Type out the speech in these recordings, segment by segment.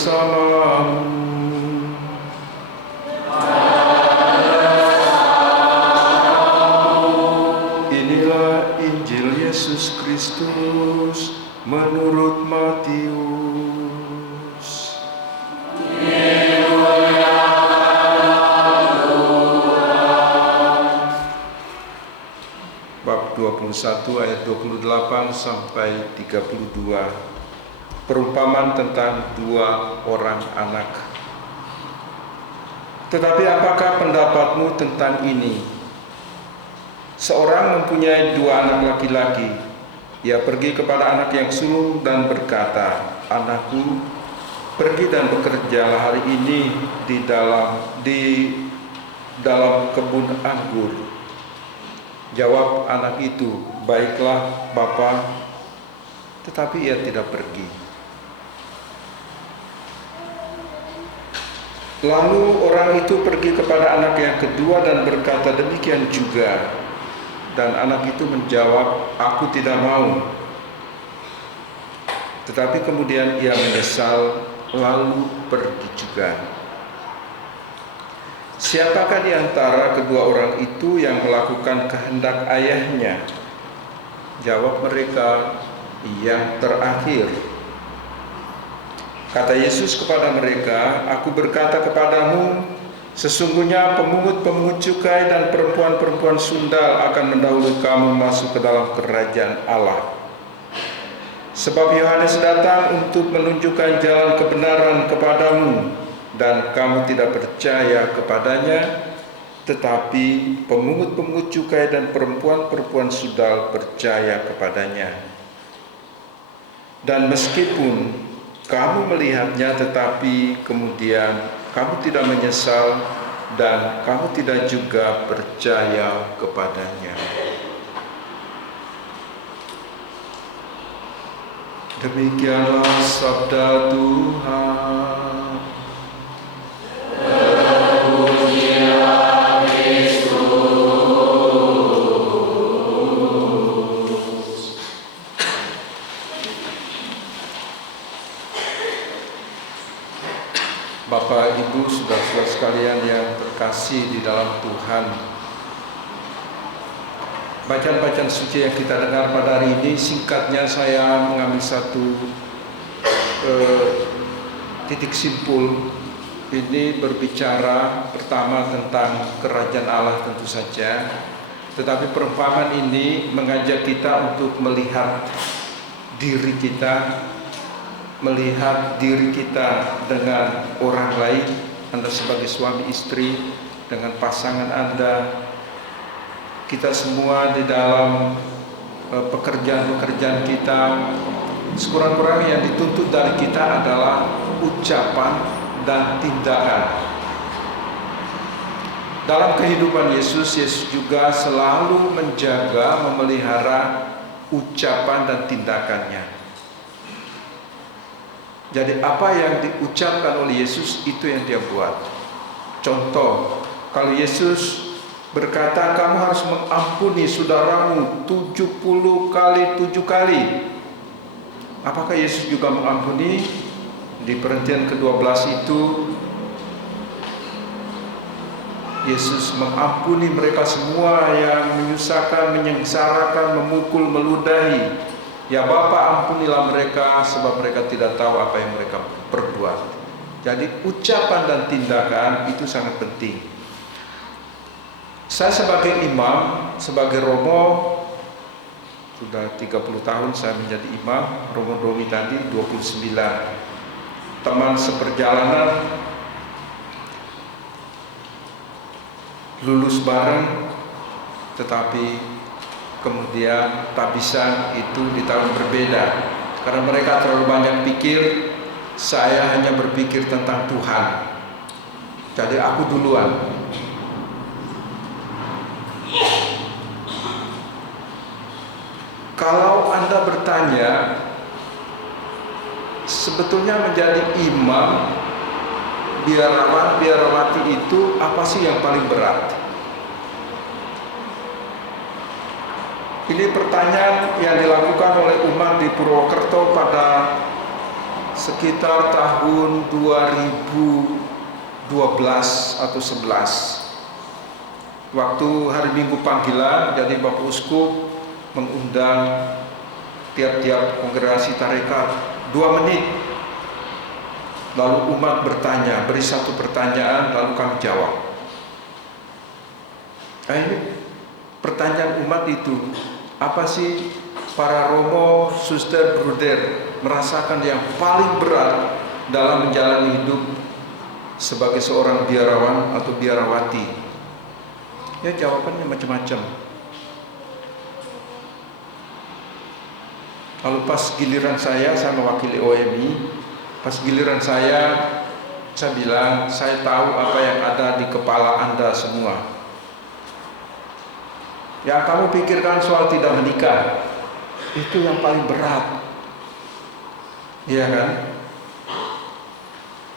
bersamamu. Inilah Injil Yesus Kristus menurut Matius. Bab 21 ayat 28 sampai 32. Perumpamaan tentang dua orang anak. Tetapi apakah pendapatmu tentang ini? Seorang mempunyai dua anak laki-laki. Ia pergi kepada anak yang sulung dan berkata, "Anakku, pergi dan bekerjalah hari ini di dalam kebun anggur." Jawab anak itu, "Baiklah, Bapa." Tetapi ia tidak pergi. Lalu orang itu pergi kepada anak yang kedua dan berkata demikian juga. Dan anak itu menjawab, "Aku tidak mau." Tetapi kemudian ia menyesal, lalu pergi juga. Siapakah di antara kedua orang itu yang melakukan kehendak ayahnya? Jawab mereka, "Yang terakhir." Kata Yesus kepada mereka, "Aku berkata kepadamu, sesungguhnya pemungut-pemungut cukai dan perempuan-perempuan sundal akan mendahului kamu masuk ke dalam kerajaan Allah. Sebab Yohanes datang untuk menunjukkan jalan kebenaran kepadamu, dan kamu tidak percaya kepadanya, tetapi pemungut-pemungut cukai dan perempuan-perempuan sundal percaya kepadanya. Dan meskipun kamu melihatnya, tetapi kemudian kamu tidak menyesal dan kamu tidak juga percaya kepadanya." Demikianlah sabda Tuhan. Bapak, Ibu, saudara-saudara sekalian yang terkasih di dalam Tuhan, bacaan-bacaan suci yang kita dengar pada hari ini, singkatnya saya mengambil satu titik simpul. Ini berbicara pertama tentang kerajaan Allah tentu saja, tetapi perumpamaan ini mengajak kita untuk melihat diri kita, dengan orang lain. Anda sebagai suami istri dengan pasangan Anda, kita semua di dalam pekerjaan-pekerjaan kita, sekurang-kurangnya yang dituntut dari kita adalah ucapan dan tindakan. Dalam kehidupan Yesus juga selalu menjaga, memelihara ucapan dan tindakannya. Jadi apa yang diucapkan oleh Yesus itu yang dia buat. Contoh, kalau Yesus berkata kamu harus mengampuni saudaramu 70 kali 7 kali. Apakah Yesus juga mengampuni? Di perhentian ke-12 itu Yesus mengampuni mereka semua yang menyusahkan, menyengsarakan, memukul, meludahi. Ya Bapa, ampunilah mereka sebab mereka tidak tahu apa yang mereka perbuat. Jadi ucapan dan tindakan itu sangat penting. Saya sebagai imam, sebagai romo, sudah 30 tahun saya menjadi imam. Romo Domi tadi 29. Teman seperjalanan, lulus bareng, tetapi kemudian tabisan itu di tahun berbeda. Karena mereka terlalu banyak pikir, saya hanya berpikir tentang Tuhan. Jadi aku duluan. Kalau Anda bertanya, sebetulnya menjadi imam, biarawan, biarawati itu apa sih yang paling berat? Ini pertanyaan yang dilakukan oleh umat di Purwokerto pada sekitar tahun 2012 atau 11. Waktu hari Minggu panggilan, jadi Bapak Uskup mengundang tiap-tiap kongregasi tarekat 2 menit. Lalu umat bertanya, beri satu pertanyaan, lalu kami jawab. Nah, ini pertanyaan umat itu, apa sih para romo, suster, bruder merasakan yang paling berat dalam menjalani hidup sebagai seorang biarawan atau biarawati? Ya, jawabannya macam-macam. Lalu pas giliran saya mewakili OMI, pas giliran saya bilang, saya tahu apa yang ada di kepala Anda semua. Yang kamu pikirkan soal tidak menikah, itu yang paling berat. Iya kan?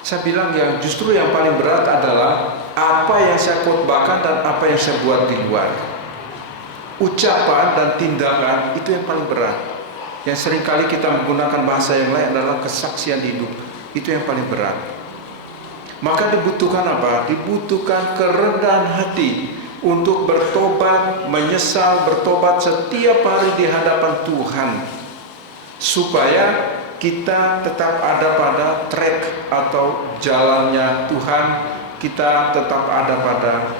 Saya bilang yang justru yang paling berat adalah apa yang saya khotbahkan dan apa yang saya buat di luar. Ucapan dan tindakan itu yang paling berat. Yang seringkali kita menggunakan bahasa yang lain adalah kesaksian hidup. Itu yang paling berat. Maka dibutuhkan apa? Dibutuhkan kerendahan hati untuk bertobat, menyesal, bertobat setiap hari di hadapan Tuhan, supaya kita tetap ada pada track atau jalannya Tuhan, kita tetap ada pada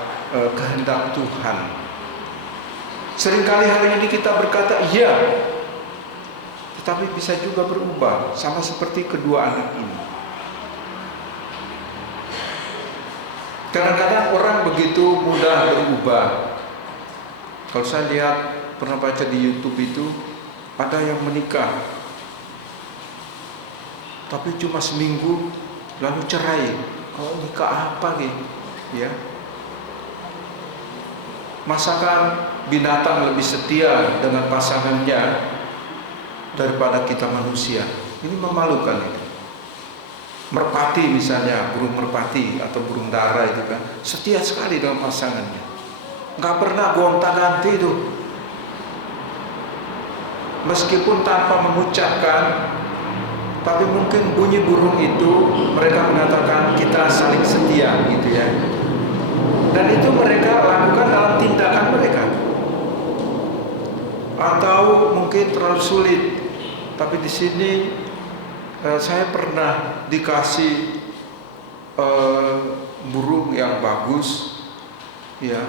kehendak Tuhan. Seringkali hari ini kita berkata iya, tetapi bisa juga berubah, sama seperti kedua anak ini. Kadang-kadang orang begitu mudah berubah. Kalau saya lihat, pernah baca di YouTube itu, ada yang menikah tapi cuma seminggu lalu cerai. Kalau nikah apa gitu ya? Masakan binatang lebih setia dengan pasangannya daripada kita manusia. Ini memalukan itu. Merpati misalnya, burung merpati atau burung dara itu kan setia sekali dengan pasangannya, nggak pernah gonta-ganti itu, meskipun tanpa mengucapkan, tapi mungkin bunyi burung itu mereka mengatakan kita saling setia gitu ya. Dan itu mereka lakukan dalam tindakan mereka. Atau mungkin terlalu sulit, tapi di sini saya pernah dikasih burung yang bagus, ya,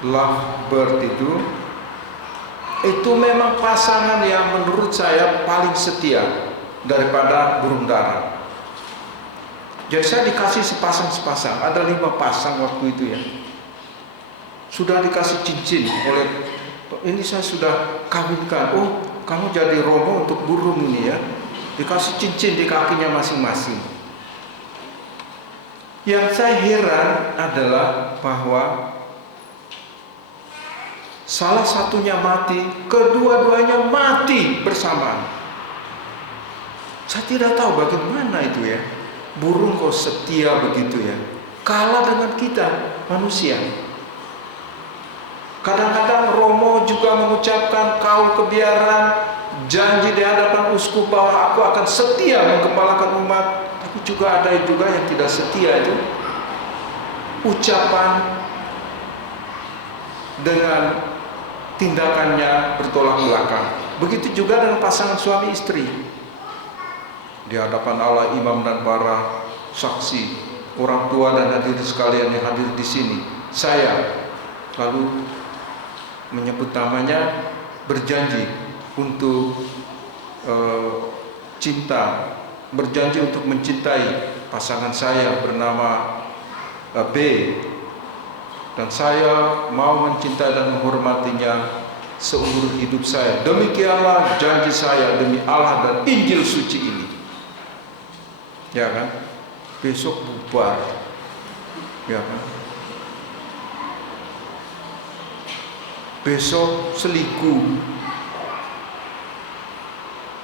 lovebird itu memang pasangan yang menurut saya paling setia daripada burung dara. Jadi saya dikasih sepasang, ada 5 pasang waktu itu ya. Sudah dikasih cincin oleh, ini saya sudah kawinkan. Oh, kamu jadi romo untuk burung ini ya. Dikasih cincin di kakinya masing-masing. Yang saya heran adalah bahwa salah satunya mati, kedua-duanya mati bersamaan. Saya tidak tahu bagaimana itu ya. Burung kok setia begitu ya. Kalah dengan kita manusia. Kadang-kadang romo juga mengucapkan kaul kebiaran, janji di hadapan uskup bahwa aku akan setia menggembalakan umat, tapi juga ada juga yang tidak setia itu. Ucapan dengan tindakannya bertolak belakang. Begitu juga dengan pasangan suami istri. Di hadapan Allah, imam dan para saksi, orang tua dan hadirin sekalian yang hadir di sini, saya lalu menyebut namanya, berjanji untuk cinta, berjanji untuk mencintai pasangan saya bernama B, dan saya mau mencintai dan menghormatinya seumur hidup saya. Demikianlah janji saya demi Allah dan Injil suci ini. Ya kan? Besok bubar. Ya kan? Besok selingkuh.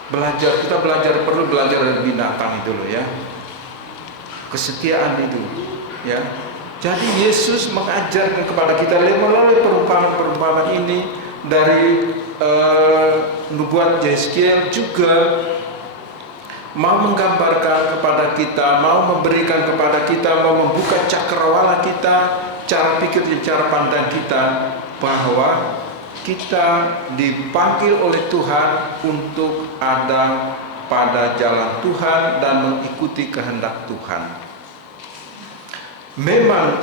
Kita perlu belajar dari binatang itu loh ya. Kesetiaan itu ya. Jadi Yesus mengajarkan kepada kita melalui perumpamaan-perumpamaan ini dari nubuat Yeskiel juga mau menggambarkan kepada kita, mau memberikan kepada kita, mau membuka cakrawala kita, cara pikir dan cara pandang kita, bahwa kita dipanggil oleh Tuhan untuk ada pada jalan Tuhan dan mengikuti kehendak Tuhan. Memang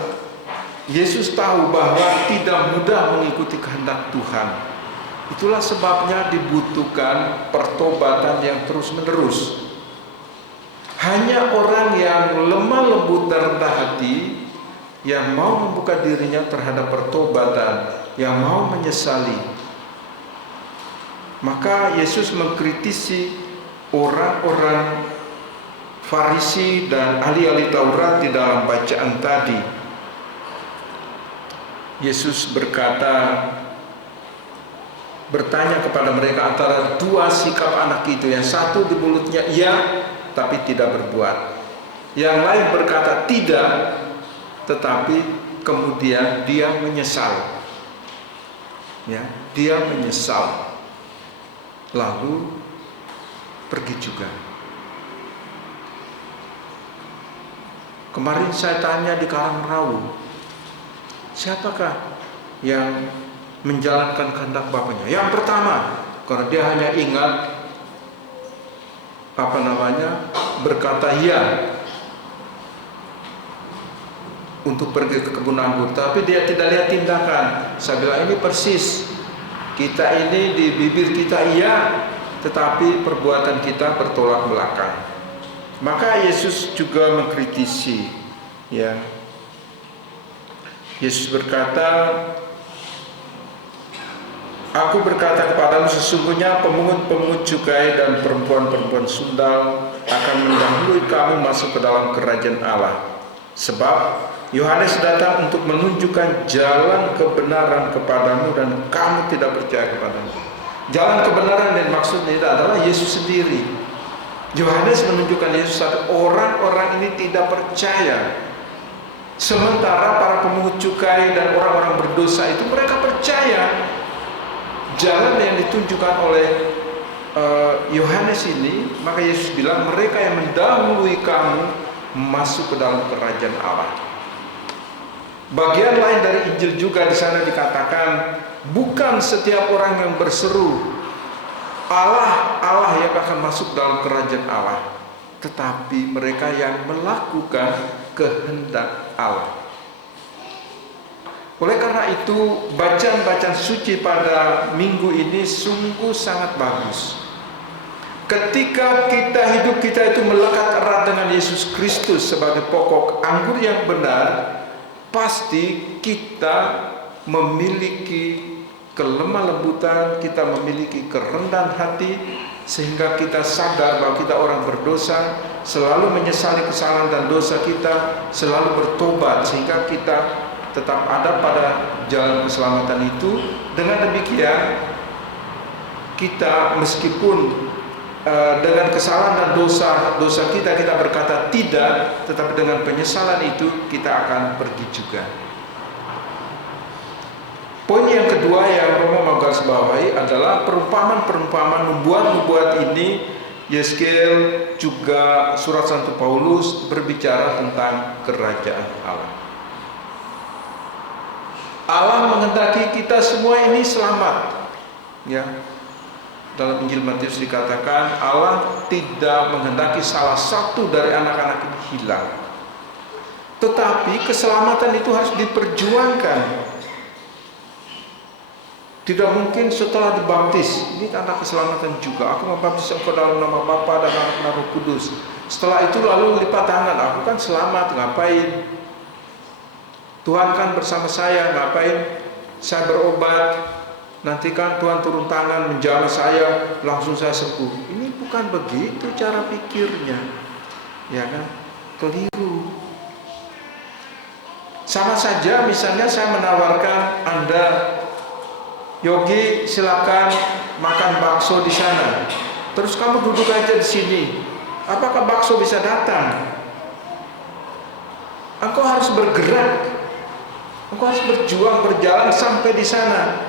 Yesus tahu bahwa tidak mudah mengikuti kehendak Tuhan. Itulah sebabnya dibutuhkan pertobatan yang terus-menerus. Hanya orang yang lemah lembut dan rendah hati, yang mau membuka dirinya terhadap pertobatan, yang mau menyesali. Maka Yesus mengkritisi orang-orang Farisi dan ahli-ahli Taurat di dalam bacaan tadi. Yesus bertanya kepada mereka antara dua sikap anak itu. Yang satu di mulutnya iya, tapi tidak berbuat. Yang lain berkata tidak, tetapi kemudian dia menyesal. Ya, dia menyesal. Lalu pergi juga. Kemarin saya tanya di Karangrawu, siapakah yang menjalankan kehendak Bapaknya? Yang pertama, karena dia hanya ingat berkata iya untuk pergi ke kebun anggur, tapi dia tidak lihat tindakan. Saya bilang ini persis, kita ini di bibir kita iya, tetapi perbuatan kita bertolak belakang. Maka Yesus juga mengkritisi, ya. Yesus berkata, Aku berkata kepadamu, sesungguhnya pemungut-pemungut cukai dan perempuan-perempuan sundal akan mendahului kamu masuk ke dalam kerajaan Allah. Sebab Yohanes datang untuk menunjukkan jalan kebenaran kepadamu dan kamu tidak percaya kepadanya. Jalan kebenaran yang maksudnya adalah Yesus sendiri. Yohanes menunjukkan Yesus saat orang-orang ini tidak percaya. Sementara para pemungut cukai dan orang-orang berdosa itu mereka percaya. Jalan yang ditunjukkan oleh Yohanes ini, maka Yesus bilang mereka yang mendahului kamu masuk ke dalam kerajaan Allah. Bagian lain dari Injil juga di sana dikatakan, bukan setiap orang yang berseru Allah yang akan masuk dalam kerajaan Allah, tetapi mereka yang melakukan kehendak Allah. Oleh karena itu, bacaan-bacaan suci pada minggu ini sungguh sangat bagus. Ketika hidup kita itu melekat erat dengan Yesus Kristus sebagai pokok anggur yang benar, pasti kita memiliki kelemah lembutan, kita memiliki kerendahan hati, sehingga kita sadar bahwa kita orang berdosa, selalu menyesali kesalahan dan dosa kita, selalu bertobat, sehingga kita tetap ada pada jalan keselamatan itu. Dengan demikian, kita meskipun dengan kesalahan dan dosa kita berkata tidak, tetapi dengan penyesalan itu kita akan pergi juga. Poin yang kedua yang Romo mau garis bawahi adalah perumpamaan nubuat ini. Yeskiel juga surat Santo Paulus berbicara tentang kerajaan Allah. Allah menghendaki kita semua ini selamat. Ya. Dalam Injil Matius dikatakan Allah tidak menghendaki salah satu dari anak-anak ini hilang. Tetapi keselamatan itu harus diperjuangkan. Tidak mungkin setelah dibaptis, ini tanda keselamatan juga, aku membaptis engkau dalam nama Bapa dan Anak dan Roh Kudus. Setelah itu lalu lipat tangan, aku kan selamat, ngapain? Tuhan kan bersama saya, ngapain? Saya berobat, nanti kan Tuhan turun tangan menjamah saya, langsung saya sembuh. Ini bukan begitu cara pikirnya, ya kan? Keliru. Sama saja misalnya saya menawarkan Anda, Yogi silakan makan bakso di sana. Terus kamu duduk aja di sini. Apakah bakso bisa datang? Engkau harus bergerak. Engkau harus berjuang, berjalan sampai di sana.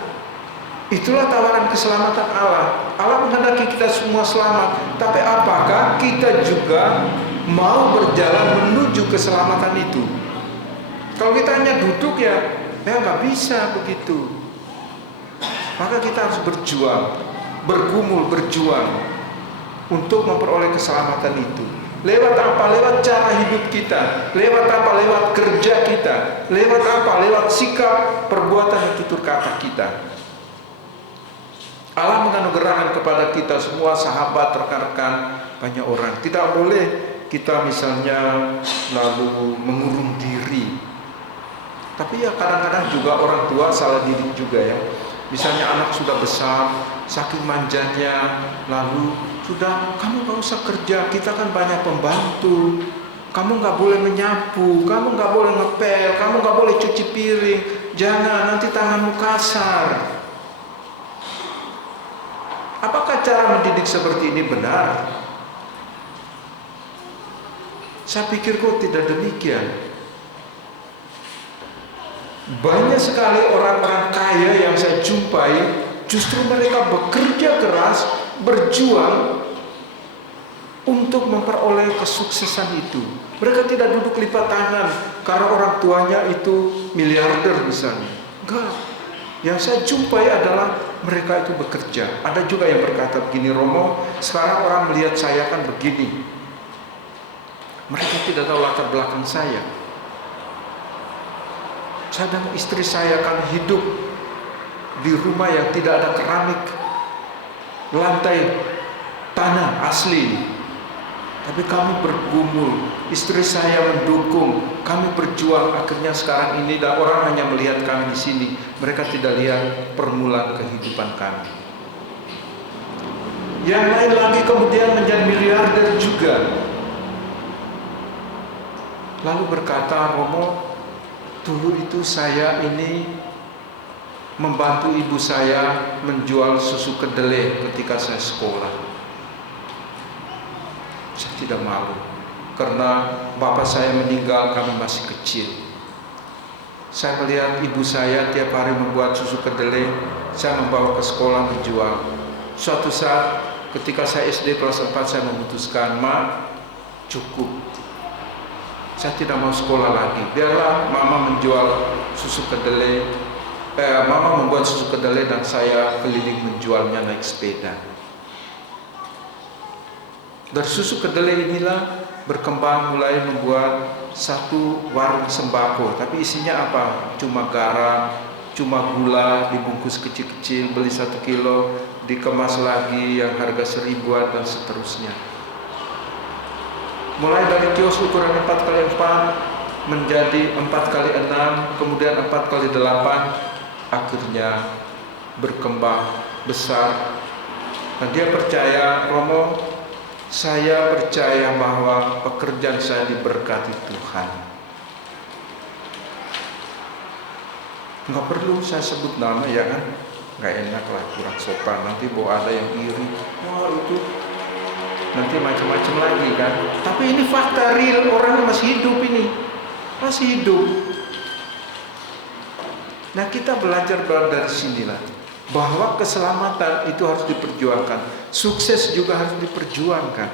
Itulah tawaran keselamatan Allah. Allah menghendaki kita semua selamat, tapi apakah kita juga mau berjalan menuju keselamatan itu? Kalau kita hanya duduk ya nggak bisa begitu. Maka kita harus berjuang, bergumul, berjuang untuk memperoleh keselamatan itu. Lewat apa? Lewat cara hidup kita. Lewat apa? Lewat kerja kita. Lewat apa? Lewat sikap, perbuatan, dan tutur kata kita. Allah menganugerahkan kepada kita semua sahabat, rekan-rekan, banyak orang. Tidak boleh kita misalnya lalu mengurung diri. Tapi ya kadang-kadang juga orang tua salah didik juga ya. Misalnya anak sudah besar, saking manjanya, lalu sudah kamu gak usah kerja, kita kan banyak pembantu. Kamu gak boleh menyapu, kamu gak boleh ngepel, kamu gak boleh cuci piring. Jangan, nanti tanganmu kasar. Apakah cara mendidik seperti ini benar? Saya pikir kok tidak demikian. Banyak sekali orang-orang kaya yang saya jumpai, justru mereka bekerja keras, berjuang untuk memperoleh kesuksesan itu. Mereka tidak duduk lipat tangan karena orang tuanya itu miliarder misalnya. Enggak. Yang saya jumpai adalah mereka itu bekerja. Ada juga yang berkata begini, Romo, sekarang orang melihat saya kan begini. Mereka tidak tahu latar belakang saya. Saya dan istri saya kan hidup di rumah yang tidak ada keramik, lantai tanah asli. Tapi kami bergumul, istri saya mendukung, kami berjuang. Akhirnya sekarang ini dan orang hanya melihat kami di sini. Mereka tidak lihat permulaan kehidupan kami. Yang lain lagi kemudian menjadi miliarder juga. Lalu berkata, Romo, dulu itu saya ini membantu ibu saya menjual susu kedelai ketika saya sekolah. Saya tidak malu karena bapak saya meninggal, kami masih kecil. Saya melihat ibu saya tiap hari membuat susu kedelai, saya membawa ke sekolah menjual. Suatu saat ketika saya SD kelas 4, saya memutuskan, Ma, cukup. Saya tidak mau sekolah lagi. Biarlah mama menjual susu kedelai. Mama membuat susu kedelai dan saya keliling menjualnya naik sepeda. Dari susu kedelai inilah berkembang mulai membuat satu warung sembako. Tapi isinya apa? Cuma garam, cuma gula dibungkus kecil-kecil, beli 1 kilo, dikemas lagi yang harga 1000-an dan seterusnya. Mulai dari kios ukuran 4x4 menjadi 4x6, kemudian 4x8, akhirnya berkembang besar. Dan dia percaya, Romo, saya percaya bahwa pekerjaan saya diberkati Tuhan. Nggak perlu saya sebut nama ya kan, nggak enak lah, kurang sopan. Nanti bawa ada yang iri, wah itu nanti macam-macam lagi kan. Tapi ini fakta real, orang masih hidup ini, masih hidup. Nah kita belajar dari sinilah bahwa keselamatan itu harus diperjuangkan, sukses juga harus diperjuangkan.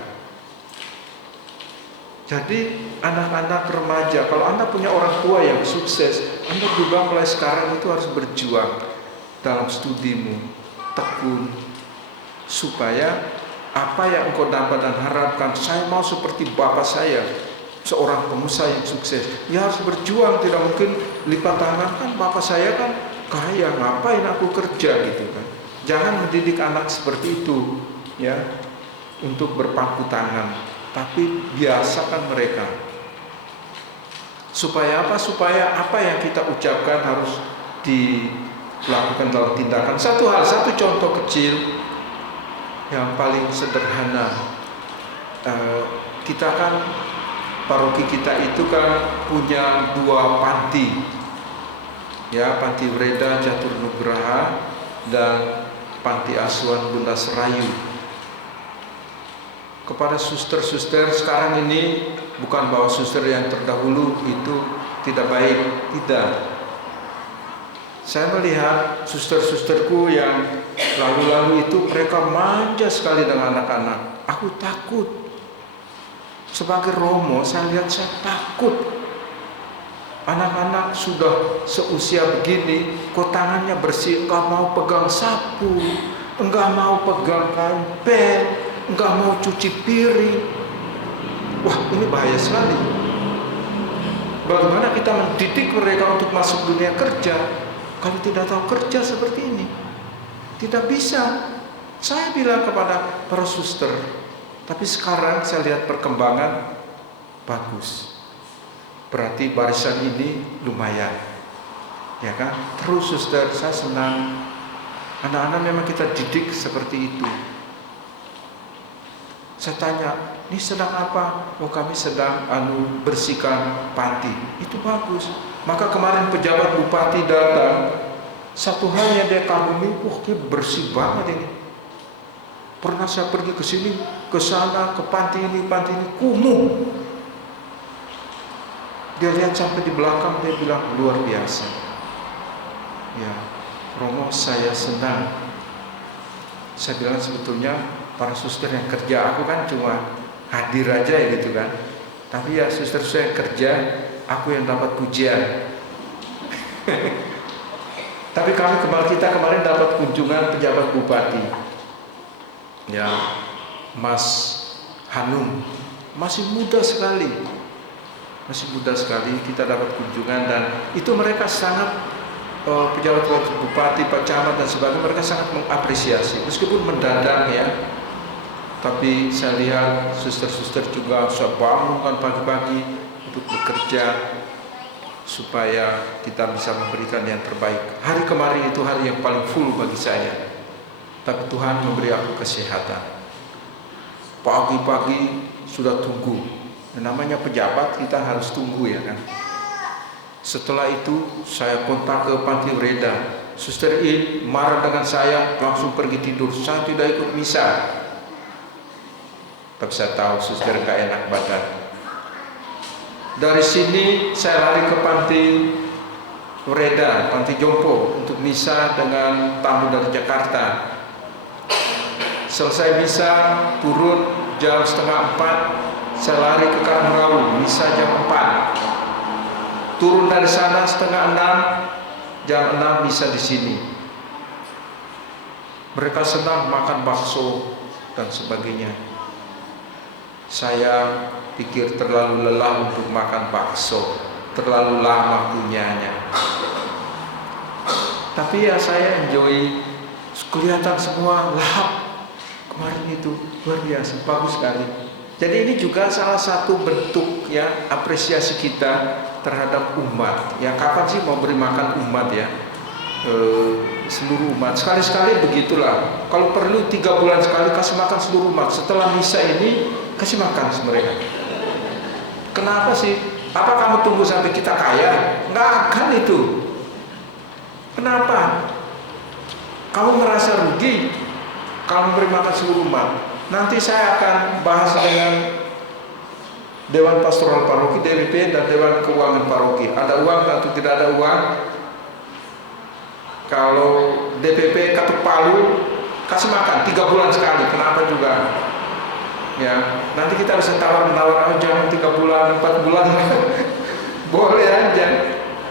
Jadi anak-anak remaja, kalau Anda punya orang tua yang sukses, Anda juga mulai sekarang itu harus berjuang dalam studimu, tekun, supaya apa yang engkau dapat dan harapkan, saya mau seperti bapak saya, seorang pengusaha yang sukses. Ya harus berjuang, tidak mungkin lipat tangan, kan bapak saya kan kaya, ngapain aku kerja gitu kan. Jangan mendidik anak seperti itu ya, untuk berpangku tangan, tapi biasakan mereka. Supaya apa? Supaya apa yang kita ucapkan harus dilakukan dalam tindakan. Satu contoh kecil yang paling sederhana. Kita kan, paroki kita itu kan punya 2 panti. Ya, Panti Breda Catur Nugraha dan Panti Asuhan Bunda Serayu. Kepada suster-suster sekarang ini, bukan bahwa suster yang terdahulu itu tidak baik, tidak. Saya melihat suster-susterku yang lalu-lalu itu mereka manja sekali dengan anak-anak. Aku takut. Sebagai Romo saya lihat, saya takut. Anak-anak sudah seusia begini, kok tangannya bersih, enggak mau pegang sapu, enggak mau pegang kain pel, enggak mau cuci piring. Wah, ini bahaya sekali. Bagaimana kita mendidik mereka untuk masuk dunia kerja kalau tidak tahu kerja seperti ini? Tidak bisa. Saya bilang kepada para suster, tapi sekarang saya lihat perkembangan bagus. Berarti barisan ini lumayan, ya kan? Terus suster, saya senang. Anak-anak memang kita didik seperti itu. Saya tanya, ini sedang apa? Oh, kami sedang bersihkan panti. Itu bagus. Maka kemarin pejabat bupati datang, satu hal yang dia kagumi, wah, bersih banget ini. Pernah saya pergi ke sini, ke sana, ke panti ini, kumuh. Dia lihat sampai di belakang, dia bilang luar biasa. Ya, Romo, saya senang. Saya bilang sebetulnya para suster yang kerja, aku kan cuma hadir aja gitu kan. Tapi ya suster saya kerja, aku yang dapat pujian. Tapi kita kemarin dapat kunjungan pejabat bupati, ya, Mas Hanum, masih muda sekali, kita dapat kunjungan. Dan itu mereka sangat, pejabat bupati, pak camat dan sebagainya, mereka sangat mengapresiasi meskipun mendadak ya. Tapi saya lihat suster-suster juga sudah bangunkan pagi-pagi untuk bekerja supaya kita bisa memberikan yang terbaik. Hari kemarin itu hari yang paling full bagi saya, tapi Tuhan memberi aku kesehatan. Pagi-pagi sudah tunggu. Namanya pejabat kita harus tunggu ya kan. Setelah itu saya kontak ke Panti Reda. Suster In marah dengan saya, langsung pergi tidur. Saya tidak ikut misa. Tapi saya tahu suster gak enak badan. Dari sini saya lari ke Panti Reda, Panti Jompo untuk misa dengan tamu dari Jakarta. Selesai misa, turun jam 3:30, saya lari ke Karangrau, misa jam 4. Turun dari sana 5:30, jam 6 misa di sini. Mereka senang makan bakso dan sebagainya. Saya pikir terlalu lelah untuk makan bakso, terlalu lama punyanya. Tapi ya saya enjoy, kelihatan semua lahap kemarin itu luar biasa, bagus sekali. Jadi ini juga salah satu bentuk ya apresiasi kita terhadap umat. Ya kapan sih mau beri makan umat ya? Seluruh umat. Sekali-sekali begitulah. Kalau perlu 3 bulan sekali kasih makan seluruh umat. Setelah misa ini kasih makan mereka. Kenapa sih? Apa kamu tunggu sampai kita kaya? Nggak akan itu. Kenapa? Kamu merasa rugi kalau memberi makan seluruh umat. Nanti saya akan bahas dengan Dewan Pastoral Paroki, DPP, dan Dewan Keuangan Paroki. Ada uang atau tidak ada uang? Kalau DPP ketuk palu, kasih makan 3 bulan sekali. Kenapa juga? Ya, nanti kita bisa tawar-menawar, jangan 3 bulan, 4 bulan, boleh aja,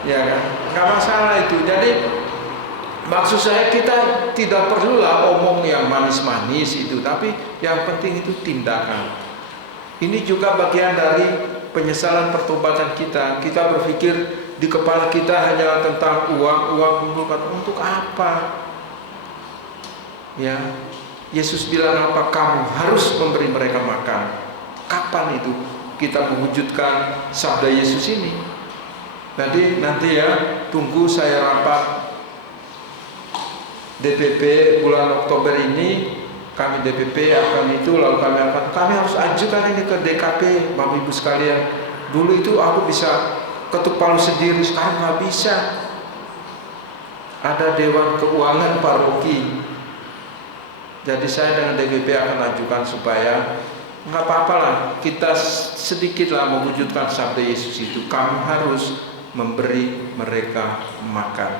ya kan? Nggak masalah itu. Jadi maksud saya kita tidak perlulah omong yang manis-manis itu, tapi yang penting itu tindakan. Ini juga bagian dari penyesalan pertobatan kita. Kita berpikir di kepala kita hanya tentang uang kumpulkan, untuk apa? Ya, Yesus bilang apa? Kamu harus memberi mereka makan. Kapan itu kita mewujudkan sabda Yesus ini? Nanti ya, tunggu saya rapat DPP bulan Oktober ini. Kami DPP akan itu, lalu kami harus ajukan ini ke DKP, Bapak Ibu sekalian. Dulu itu aku bisa ketuk palu sendiri, sekarang nggak bisa. Ada Dewan Keuangan Paroki. Jadi saya dengan DPP akan ajukan supaya nggak apa-apa lah, kita sedikitlah mewujudkan sabda Yesus itu. Kamu harus memberi mereka makan.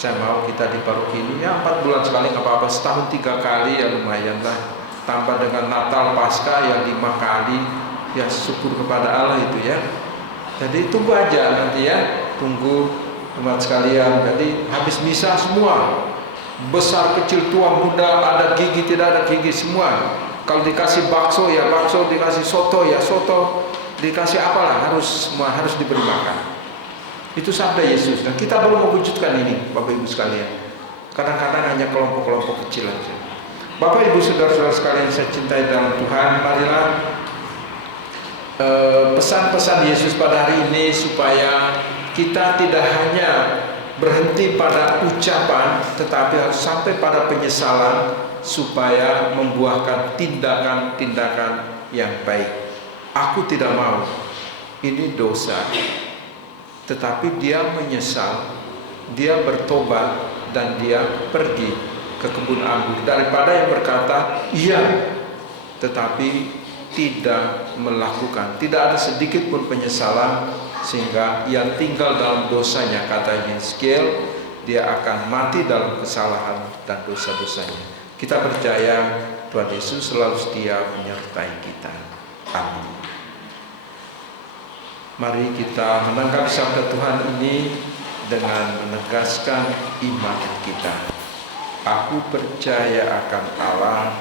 Saya mau kita di paroki ini ya 4 bulan sekali nggak apa-apa, setahun 3 kali ya lumayan lah. Tambah dengan Natal Paskah yang 5 kali, ya syukur kepada Allah itu ya. Jadi tunggu aja nanti ya, tunggu umat sekalian. Jadi habis misa semua, besar kecil tua muda, ada gigi tidak ada gigi semua. Kalau dikasih bakso ya bakso, dikasih soto ya soto, dikasih apalah semua harus diberi makan. Itu sabda Yesus, dan kita belum mewujudkan ini, Bapak Ibu sekalian. Kadang-kadang hanya kelompok-kelompok kecil aja. Bapak Ibu saudara-saudara sekalian saya cintai dalam Tuhan, marilah pesan-pesan Yesus pada hari ini supaya kita tidak hanya berhenti pada ucapan, tetapi harus sampai pada penyesalan supaya membuahkan tindakan-tindakan yang baik. Aku tidak mau, ini dosa. Tetapi dia menyesal, dia bertobat, dan dia pergi ke kebun anggur. Daripada yang berkata, iya, tetapi tidak melakukan, tidak ada sedikit pun penyesalan, sehingga ia tinggal dalam dosanya. Kata Yeskiel, dia akan mati dalam kesalahan dan dosa-dosanya. Kita percaya Tuhan Yesus selalu setia menyertai kita. Amin. Mari kita menanggapi sabda Tuhan ini dengan menegaskan iman kita. Aku percaya akan Allah,